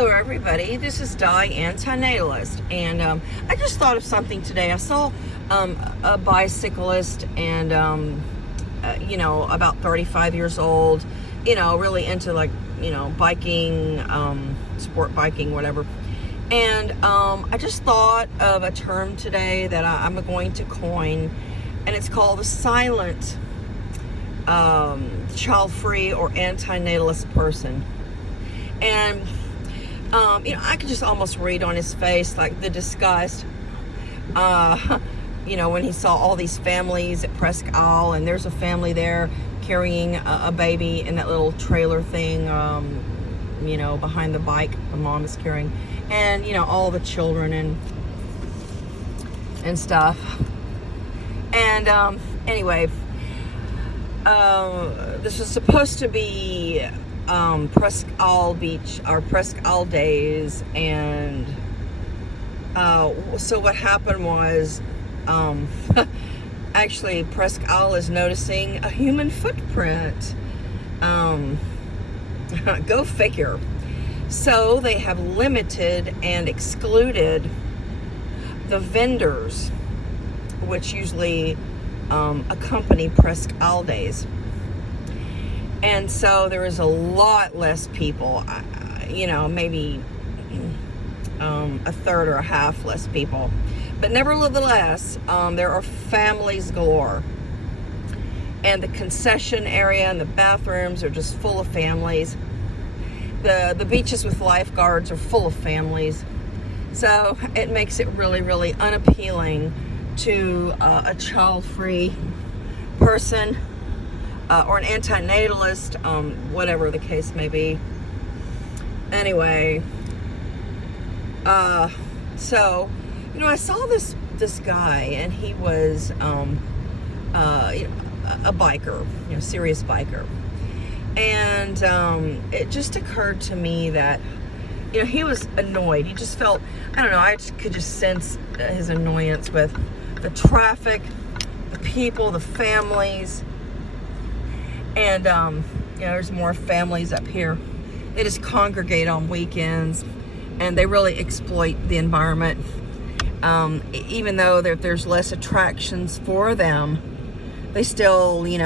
Hello everybody, this is Di, Antinatalist, and I just thought of something today. I saw a bicyclist and about 35 years old, really into biking, sport biking, whatever. And I just thought of a term today that I'm going to coin, and it's called the silent child-free or antinatalist person. And I could just almost read on his face like the disgust when he saw all these families at Presque, and there's a family there carrying a baby in that little trailer thing, behind the bike the mom is carrying, and all the children and stuff. And anyway, this was supposed to be Presque Beach, or Presque days, and so what happened was actually Presque is noticing a human footprint. Go figure. So they have limited and excluded the vendors, which usually accompany Presque days. And so there is a lot less people, maybe a third or a half less people. But nevertheless, there are families galore. And the concession area and the bathrooms are just full of families. The beaches with lifeguards are full of families. So it makes it really, really unappealing to a child-free person. Or an antinatalist, whatever the case may be. Anyway, so I saw this guy, and he was a biker, serious biker, and it just occurred to me that he was annoyed. He just felt, I don't know, I could just sense his annoyance with the traffic, the people, the families. And, there's more families up here. They just congregate on weekends, and they really exploit the environment. Even though there's less attractions for them, they still, they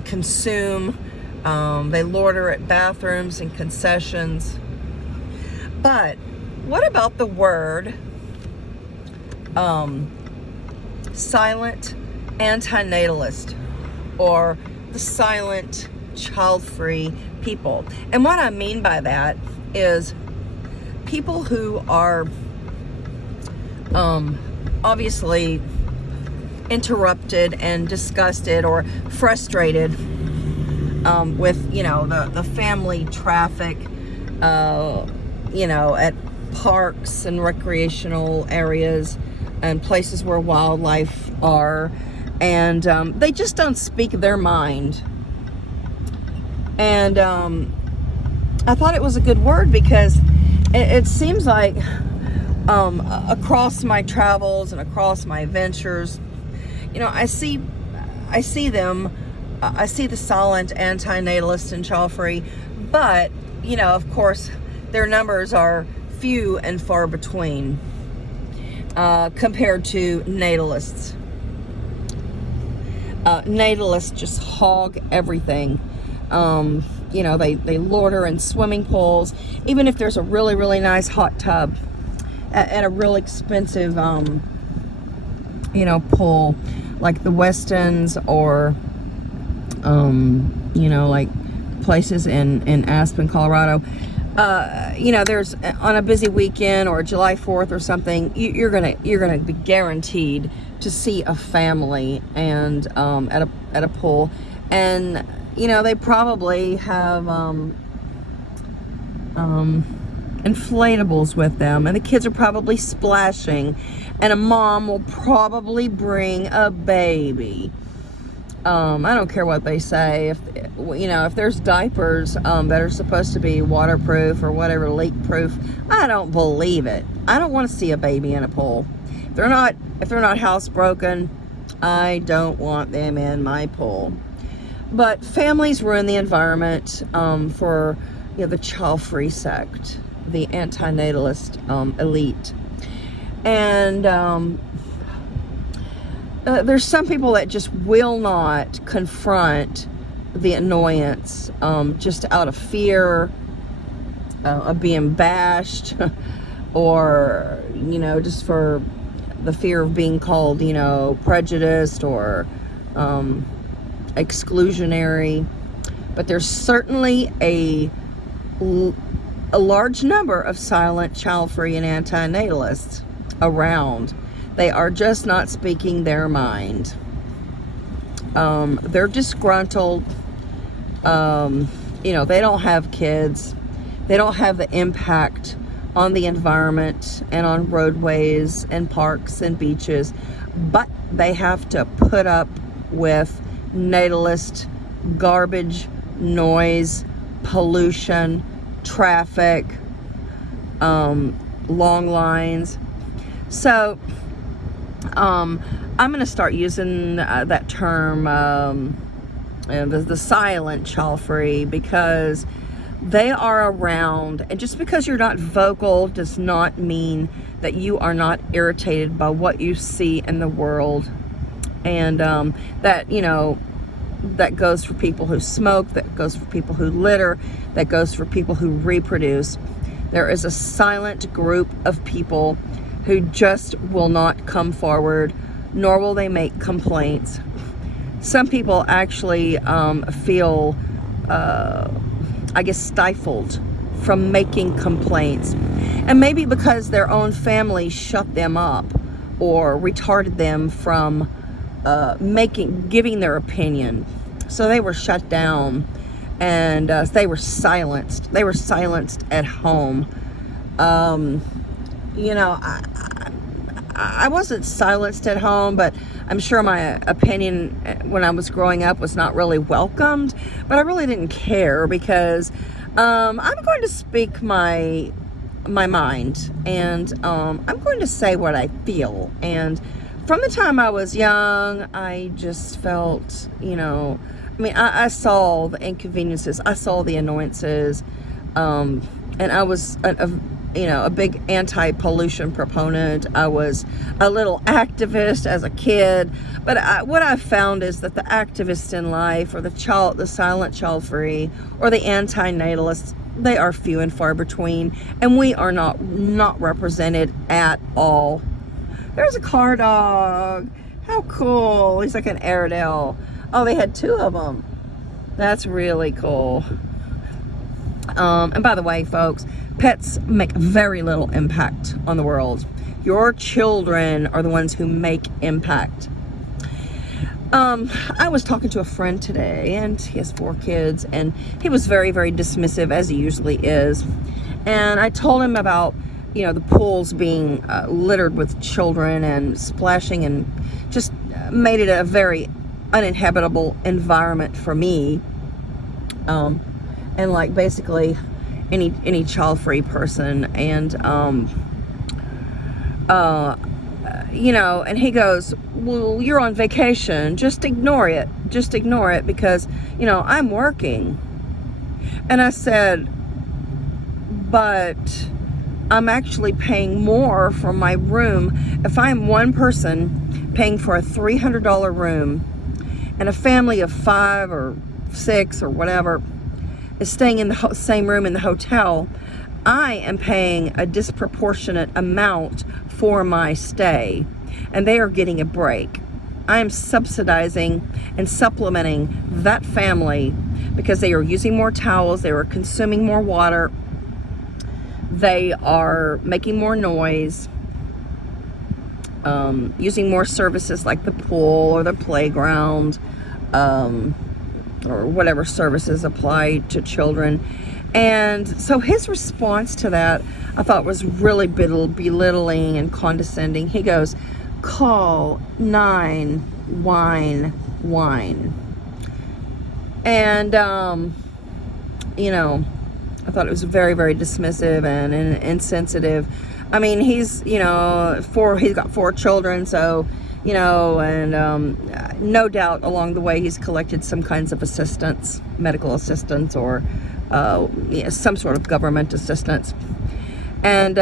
consume, they loiter at bathrooms and concessions. But what about the word silent antinatalist? Or the silent child-free people. And what I mean by that is people who are obviously interrupted and disgusted or frustrated with the family traffic at parks and recreational areas and places where wildlife are. And they just don't speak their mind. And I thought it was a good word because it seems like across my travels and across my adventures, I see them. I see the silent antinatalist and child-free, but of course, their numbers are few and far between compared to natalists. Natalists just hog everything. They loiter in swimming pools, even if there's a really, really nice hot tub at a real expensive, pool, like the Westons, or, like places in Aspen, Colorado. There's on a busy weekend or July 4th or something, you're gonna be guaranteed to see a family and at a pool, and they probably have inflatables with them, and the kids are probably splashing, and a mom will probably bring a baby. I don't care what they say. If there's diapers that are supposed to be waterproof or whatever, leak proof, I don't believe it. I don't want to see a baby in a pool. If they're not housebroken, I don't want them in my pool. But families ruin the environment for the child-free sect, the antinatalist elite. And there's some people that just will not confront the annoyance, just out of fear of being bashed, or just for the fear of being called prejudiced or exclusionary. But there's certainly a large number of silent, child-free, and antinatalists around. They are just not speaking their mind. They're disgruntled. They don't have kids. They don't have the impact on the environment and on roadways and parks and beaches, but they have to put up with natalist garbage, noise, pollution, traffic, long lines. So I'm going to start using that term, the silent child-free, because they are around. And just because you're not vocal does not mean that you are not irritated by what you see in the world. And that goes for people who smoke, that goes for people who litter, that goes for people who reproduce. There is a silent group of people who just will not come forward, nor will they make complaints. Some people actually feel, stifled from making complaints. And maybe because their own family shut them up or retarded them from giving their opinion. So they were shut down, and they were silenced. They were silenced at home. I wasn't silenced at home, but I'm sure my opinion when I was growing up was not really welcomed. But I really didn't care, because I'm going to speak my mind, and I'm going to say what I feel. And from the time I was young, I just felt, I saw the inconveniences, I saw the annoyances, and I was a big anti-pollution proponent. I was a little activist as a kid, but what I found is that the activists in life, or the silent child-free, or the anti-natalists, they are few and far between, and we are not represented at all. There's a car dog. How cool. He's like an Airedale. Oh, they had two of them. That's really cool. And by the way, folks, pets make very little impact on the world. Your children are the ones who make impact. I was talking to a friend today, and he has 4 kids, and he was very, very dismissive, as he usually is. And I told him about the pools being littered with children and splashing, and just made it a very uninhabitable environment for me. And like basically any child-free person. And, and he goes, well, you're on vacation. Just ignore it. Just ignore it, because, I'm working. And I said, but I'm actually paying more for my room. If I'm one person paying for a $300 room, and a family of 5 or 6 or whatever is staying in the same room in the hotel, I am paying a disproportionate amount for my stay, and they are getting a break. I am subsidizing and supplementing that family, because they are using more towels, they are consuming more water, they are making more noise, using more services like the pool or the playground, or whatever services apply to children. And so his response to that, I thought, was really belittling and condescending. He goes, call 911. And, I thought it was very, very dismissive and insensitive. I mean, he's got 4 children, so, and no doubt along the way he's collected some kinds of assistance, medical assistance, or some sort of government assistance. And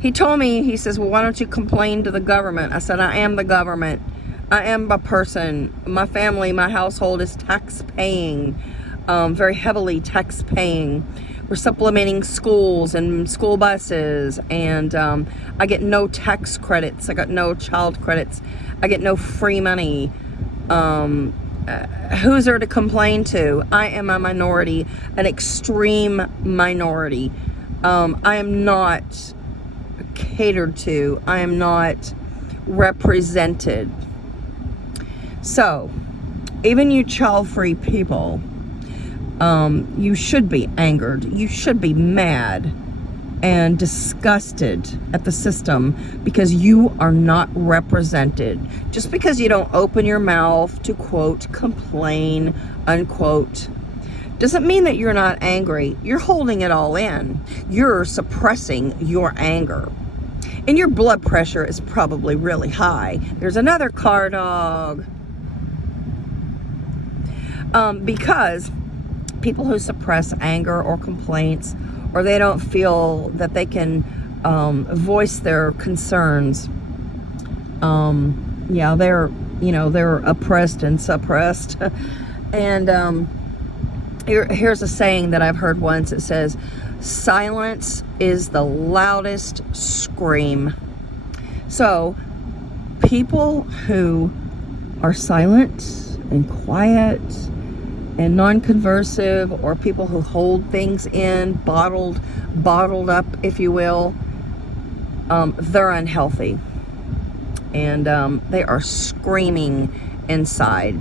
he told me, he says, well, why don't you complain to the government? I said, I am the government. I am a person. My family, my household is tax paying, very heavily tax paying. We're supplementing schools and school buses, and I get no tax credits. I got no child credits. I get no free money. Who's there to complain to? I am a minority, an extreme minority. I am not catered to. I am not represented. So, even you child-free people, you should be angered. You should be mad and disgusted at the system because you are not represented. Just because you don't open your mouth to, quote, complain, unquote, doesn't mean that you're not angry. You're holding it all in. You're suppressing your anger. And your blood pressure is probably really high. There's another car dog. Because people who suppress anger or complaints, or they don't feel that they can voice their concerns, they're oppressed and suppressed. And here's a saying that I've heard once. It says, silence is the loudest scream. So people who are silent and quiet and non-conversive, or people who hold things in, bottled up, if you will, they're unhealthy. And they are screaming inside.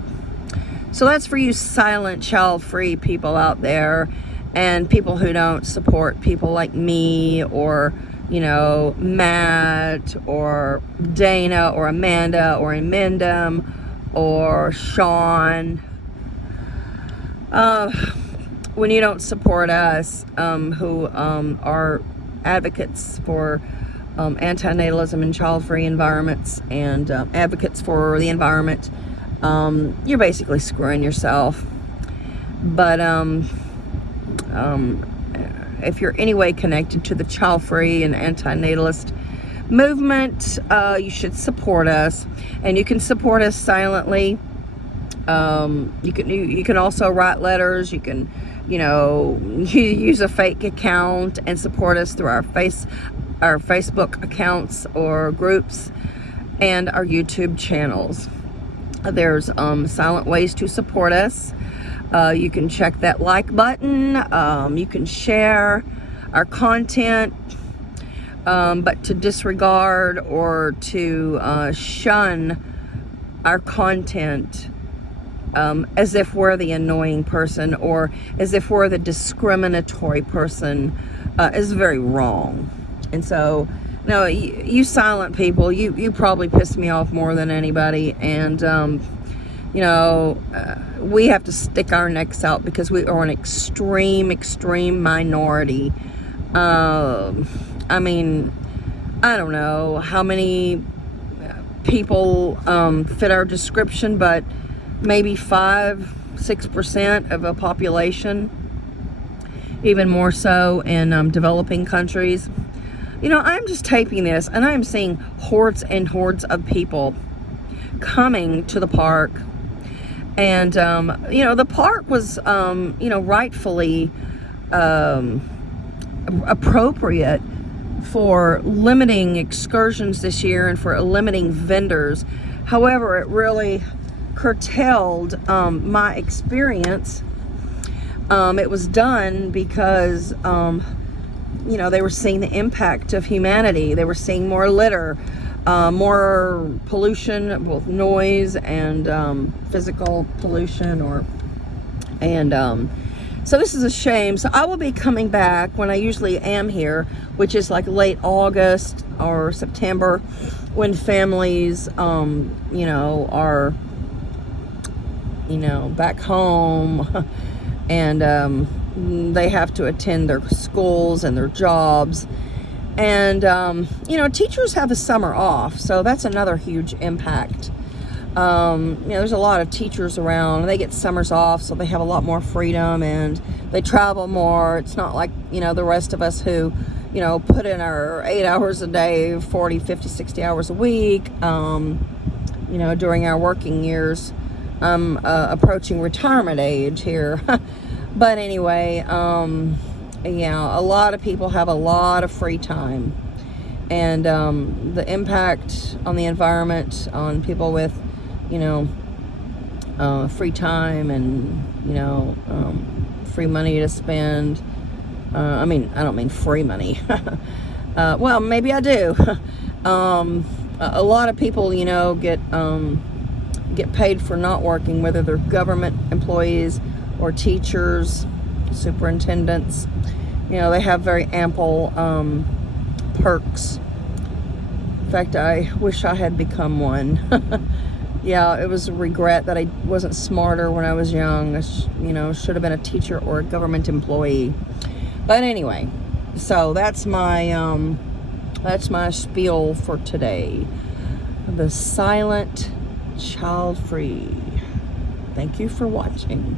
So that's for you silent, child-free people out there, and people who don't support people like me, or, Matt, or Dana, or Amanda, or Amendum, or Sean. When you don't support us, who are advocates for antinatalism and child-free environments, and advocates for the environment, you're basically screwing yourself. But if you're anyway connected to the child-free and antinatalist movement, you should support us, and you can support us silently. You can also write letters. You can, use a fake account and support us through our Facebook accounts or groups, and our YouTube channels. There's silent ways to support us. You can check that like button. You can share our content, but to disregard or to shun our content as if we're the annoying person, or as if we're the discriminatory person, is very wrong. And so, no, you silent people, you probably piss me off more than anybody. And we have to stick our necks out because we are an extreme minority. I don't know how many people fit our description, but maybe 5-6% of a population, even more so in developing countries. I'm just taping this, and I'm seeing hordes and hordes of people coming to the park. And the park was rightfully appropriate for limiting excursions this year and for limiting vendors. However, it really curtailed my experience. It was done because they were seeing the impact of humanity. They were seeing more litter, more pollution, both noise and physical pollution, so this is a shame. So I will be coming back when I usually am here, which is like late August or September, when families are back home and they have to attend their schools and their jobs. And teachers have the summer off, so that's another huge impact. There's a lot of teachers around. They get summers off, so they have a lot more freedom and they travel more. It's not like, the rest of us who, put in our 8 hours a day, 40, 50, 60 hours a week, during our working years, approaching retirement age here. But anyway, a lot of people have a lot of free time. And the impact on the environment, on people with, free time and, free money to spend. I don't mean free money. Well, maybe I do. A lot of people, get paid for not working, whether they're government employees or teachers, superintendents. They have very ample perks. In fact, I wish I had become one. Yeah, it was a regret that I wasn't smarter when I was young. I should have been a teacher or a government employee. But anyway, so that's my spiel for today. The silent child free. Thank you for watching.